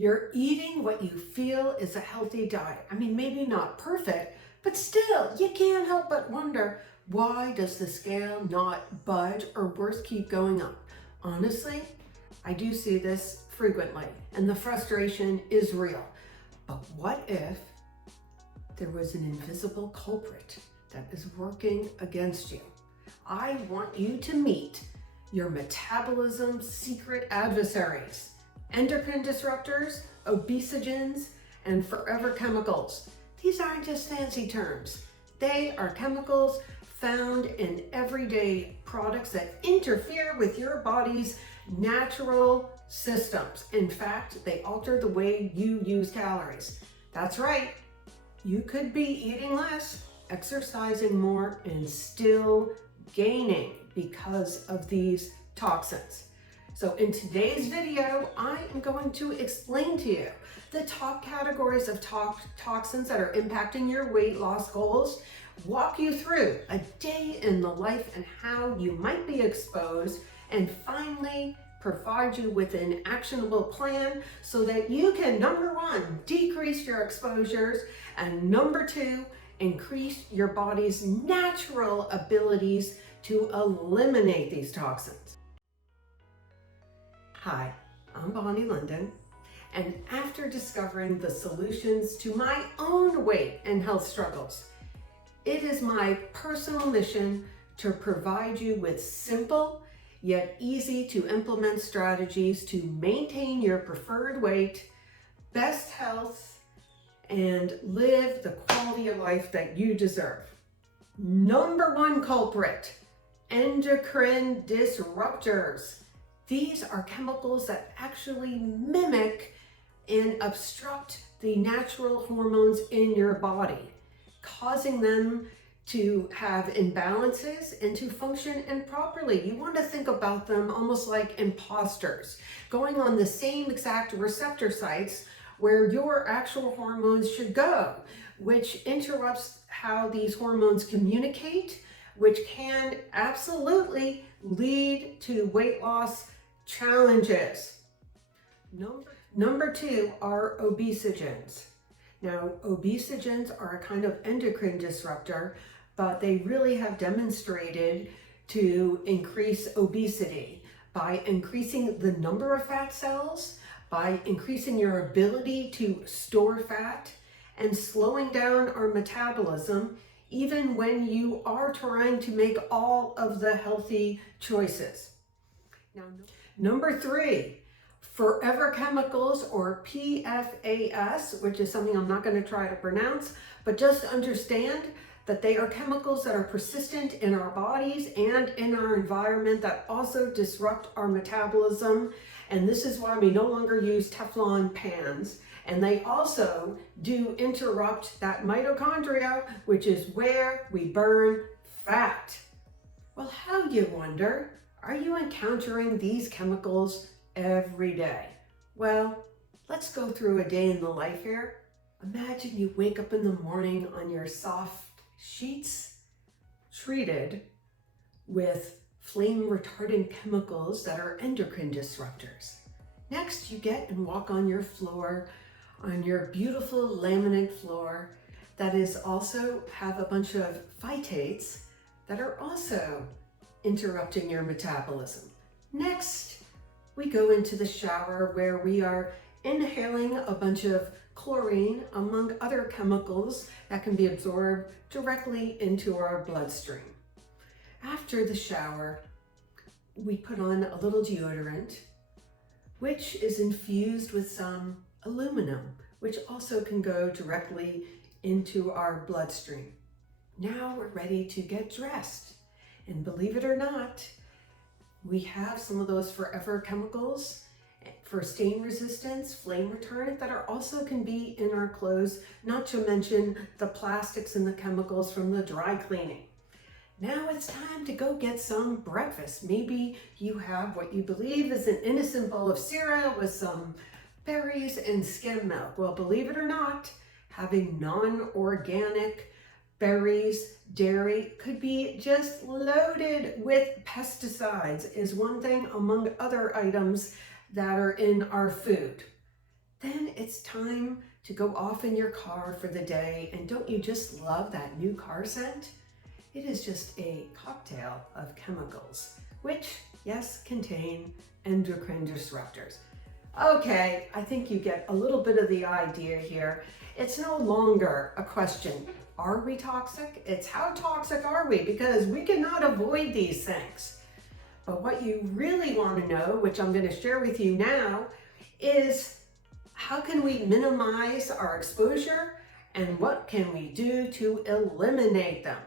You're eating what you feel is a healthy diet. I mean, maybe not perfect, but still, you can't help but wonder, why does the scale not budge or worse, keep going up? Honestly, I do see this frequently, and the frustration is real. But what if there was an invisible culprit that is working against you? I want you to meet your metabolism's secret adversaries: endocrine disruptors, obesogens, and forever chemicals. These aren't just fancy terms. They are chemicals found in everyday products that interfere with your body's natural systems. In fact, they alter the way you use calories. That's right. You could be eating less, exercising more, and still gaining because of these toxins. So in today's video, I am going to explain to you the top categories of toxins that are impacting your weight loss goals, walk you through a day in the life and how you might be exposed, and finally provide you with an actionable plan so that you can, number one, decrease your exposures, and number two, increase your body's natural abilities to eliminate these toxins. Hi, I'm Bonnie London, and after discovering the solutions to my own weight and health struggles, it is my personal mission to provide you with simple yet easy to implement strategies to maintain your preferred weight, best health, and live the quality of life that you deserve. Number one culprit: endocrine disruptors. These are chemicals that actually mimic and obstruct the natural hormones in your body, causing them to have imbalances and to function improperly. You want to think about them almost like imposters, going on the same exact receptor sites where your actual hormones should go, which interrupts how these hormones communicate, which can absolutely lead to weight loss challenges. Number two are obesogens. Now, obesogens are a kind of endocrine disruptor, but they really have demonstrated to increase obesity by increasing the number of fat cells, by increasing your ability to store fat, and slowing down our metabolism, even when you are trying to make all of the healthy choices. Now, number three, forever chemicals, or PFAS, which is something I'm not going to try to pronounce, but just understand that they are chemicals that are persistent in our bodies and in our environment that also disrupt our metabolism. And this is why we no longer use Teflon pans. And they also do interrupt that mitochondria, which is where we burn fat. Well, how, you wonder? Are you encountering these chemicals every day? Well, let's go through a day in the life here. Imagine you wake up in the morning on your soft sheets, treated with flame retardant chemicals that are endocrine disruptors. Next, you get and walk on your floor, on your beautiful laminate floor that is also have a bunch of phytates that are also interrupting your metabolism. Next, we go into the shower where we are inhaling a bunch of chlorine, among other chemicals that can be absorbed directly into our bloodstream. After the shower, we put on a little deodorant, which is infused with some aluminum, which also can go directly into our bloodstream. Now we're ready to get dressed. And believe it or not, we have some of those forever chemicals for stain resistance, flame retardant, that are also can be in our clothes, not to mention the plastics and the chemicals from the dry cleaning. Now it's time to go get some breakfast. Maybe you have what you believe is an innocent bowl of cereal with some berries and skim milk. Well, believe it or not, having non-organic berries, dairy could be just loaded with pesticides, is one thing among other items that are in our food. then it's time to go off in your car for the day. And don't you just love that new car scent? It is just a cocktail of chemicals, which, yes, contain endocrine disruptors. Okay, I think you get a little bit of the idea here. It's no longer a question, are we toxic? It's how toxic are we? Because we cannot avoid these things. But what you really want to know, which I'm going to share with you now, is how can we minimize our exposure and what can we do to eliminate them?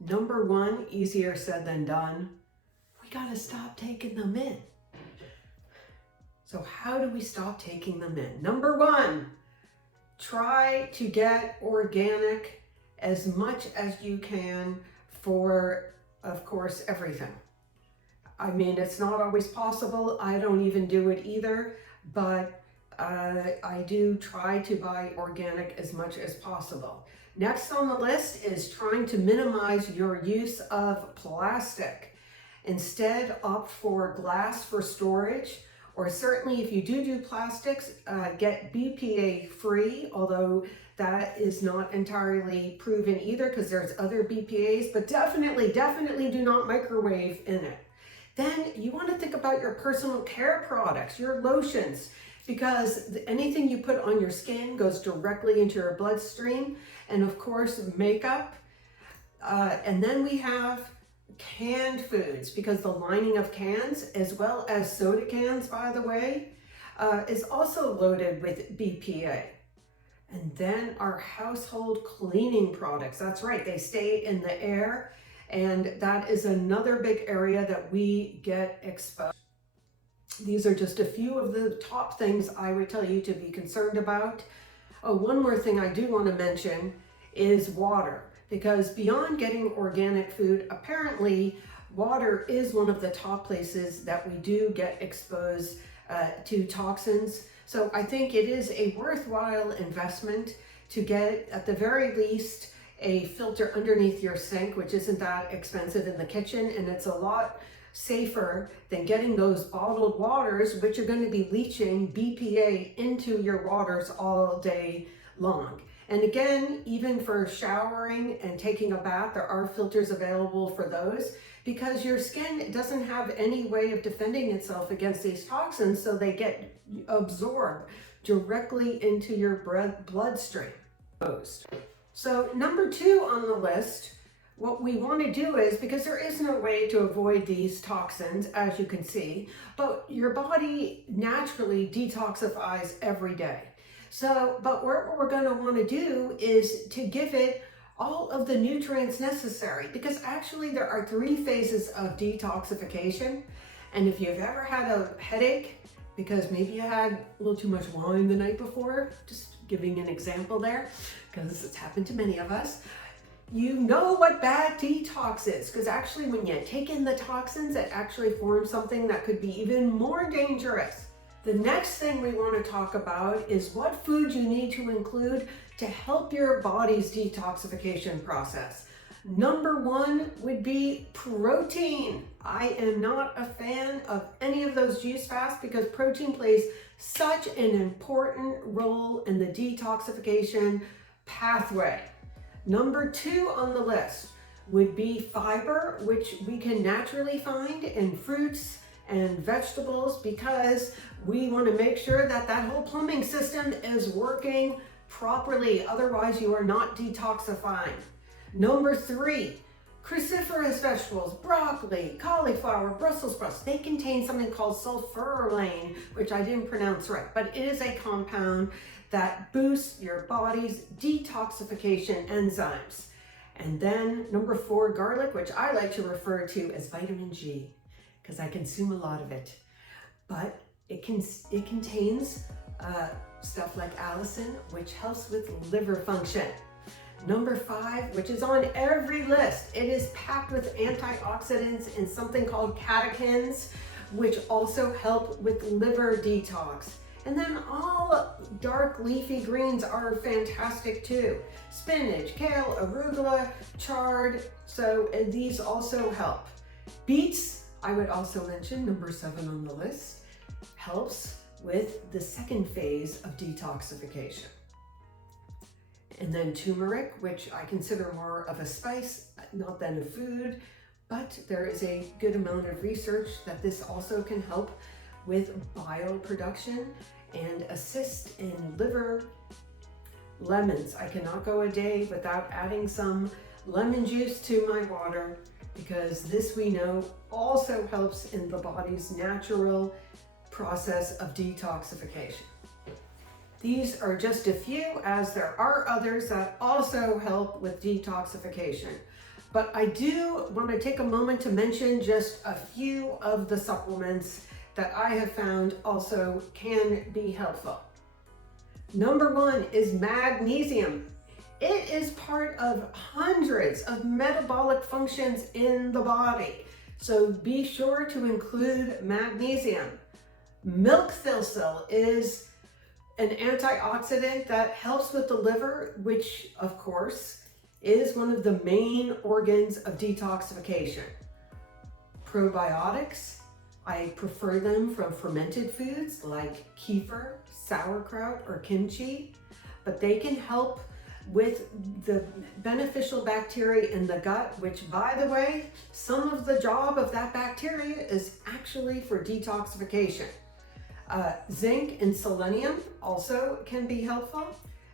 Number one, easier said than done, we got to stop taking them in. So how do we stop taking them in? Number one, try to get organic as much as you can for, of course, everything. I mean, it's not always possible. I don't even do it either, but I do try to buy organic as much as possible. Next on the list is trying to minimize your use of plastic. Instead, opt for glass for storage, or certainly if you do plastics, get BPA free, although that is not entirely proven either because there's other BPAs, but definitely do not microwave in it. Then you want to think about your personal care products, your lotions, because anything you put on your skin goes directly into your bloodstream, and of course makeup. And then we have canned foods, because the lining of cans, as well as soda cans, by the way, is also loaded with BPA. And then our household cleaning products, that's right, they stay in the air, and that is another big area that we get exposed. These are just a few of the top things I would tell you to be concerned about. Oh, one more thing I do want to mention is water, because beyond getting organic food, apparently water is one of the top places that we do get exposed to toxins. So I think it is a worthwhile investment to get, at the very least, a filter underneath your sink, which isn't that expensive in the kitchen, and it's a lot safer than getting those bottled waters, which are going to be leaching BPA into your waters all day long. And again, even for showering and taking a bath, there are filters available for those, because your skin doesn't have any way of defending itself against these toxins, so they get absorbed directly into your bloodstream. So number two on the list, what we want to do is, because there is no way to avoid these toxins, as you can see, but your body naturally detoxifies every day. So, but what we're going to want to do is to give it all of the nutrients necessary, because actually there are 3 phases of detoxification. And if you've ever had a headache, because maybe you had a little too much wine the night before, just giving an example there, because it's happened to many of us, you know what bad detox is, because actually when you take in the toxins, it actually forms something that could be even more dangerous. The next thing we want to talk about is what foods you need to include to help your body's detoxification process. Number 1 would be protein. I am not a fan of any of those juice fasts, because protein plays such an important role in the detoxification pathway. Number 2 on the list would be fiber, which we can naturally find in fruits and vegetables, because we want to make sure that that whole plumbing system is working properly. Otherwise, you are not detoxifying. Number 3, cruciferous vegetables, broccoli, cauliflower, Brussels sprouts. They contain something called sulforylane, which I didn't pronounce right, but it is a compound that boosts your body's detoxification enzymes. And then number 4, garlic, which I like to refer to as vitamin G, because I consume a lot of it. But it contains stuff like allicin, which helps with liver function. Number 5, which is on every list, it is packed with antioxidants and something called catechins, which also help with liver detox. And then all dark leafy greens are fantastic too. Spinach, kale, arugula, chard, so these also help. Beets, I would also mention, number 7 on the list, helps with the second phase of detoxification. And then turmeric, which I consider more of a spice, not than a food, but there is a good amount of research that this also can help with bile production and assist in liver. Lemons, I cannot go a day without adding some lemon juice to my water, because this we know also helps in the body's natural process of detoxification. These are just a few, as there are others that also help with detoxification. But I do want to take a moment to mention just a few of the supplements that I have found also can be helpful. Number one is magnesium. It is part of hundreds of metabolic functions in the body, so be sure to include magnesium. Milk thistle is an antioxidant that helps with the liver, which of course is one of the main organs of detoxification. Probiotics, I prefer them from fermented foods like kefir, sauerkraut, or kimchi, but they can help with the beneficial bacteria in the gut, which, by the way, some of the job of that bacteria is actually for detoxification. Zinc and selenium also can be helpful.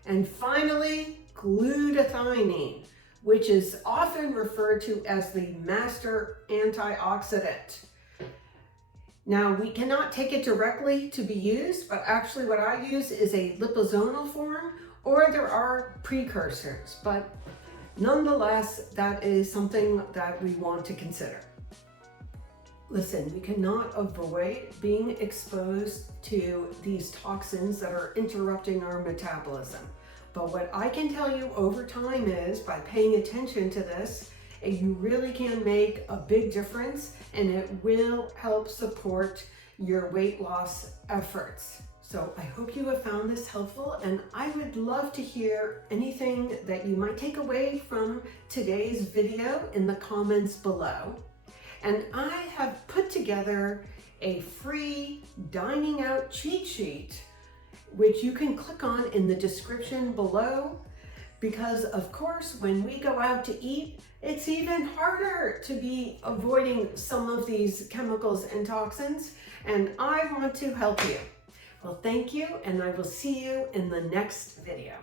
And finally, glutathione, which is often referred to as the master antioxidant. Now, we cannot take it directly to be used, but actually what I use is a liposomal form, or there are precursors, but nonetheless, that is something that we want to consider. Listen, we cannot avoid being exposed to these toxins that are interrupting our metabolism. But what I can tell you over time is, by paying attention to this, you really can make a big difference, and it will help support your weight loss efforts. So I hope you have found this helpful, and I would love to hear anything that you might take away from today's video in the comments below. And I have put together a free dining out cheat sheet, which you can click on in the description below, because of course, when we go out to eat, it's even harder to be avoiding some of these chemicals and toxins, and I want to help you. Well, thank you, and I will see you in the next video.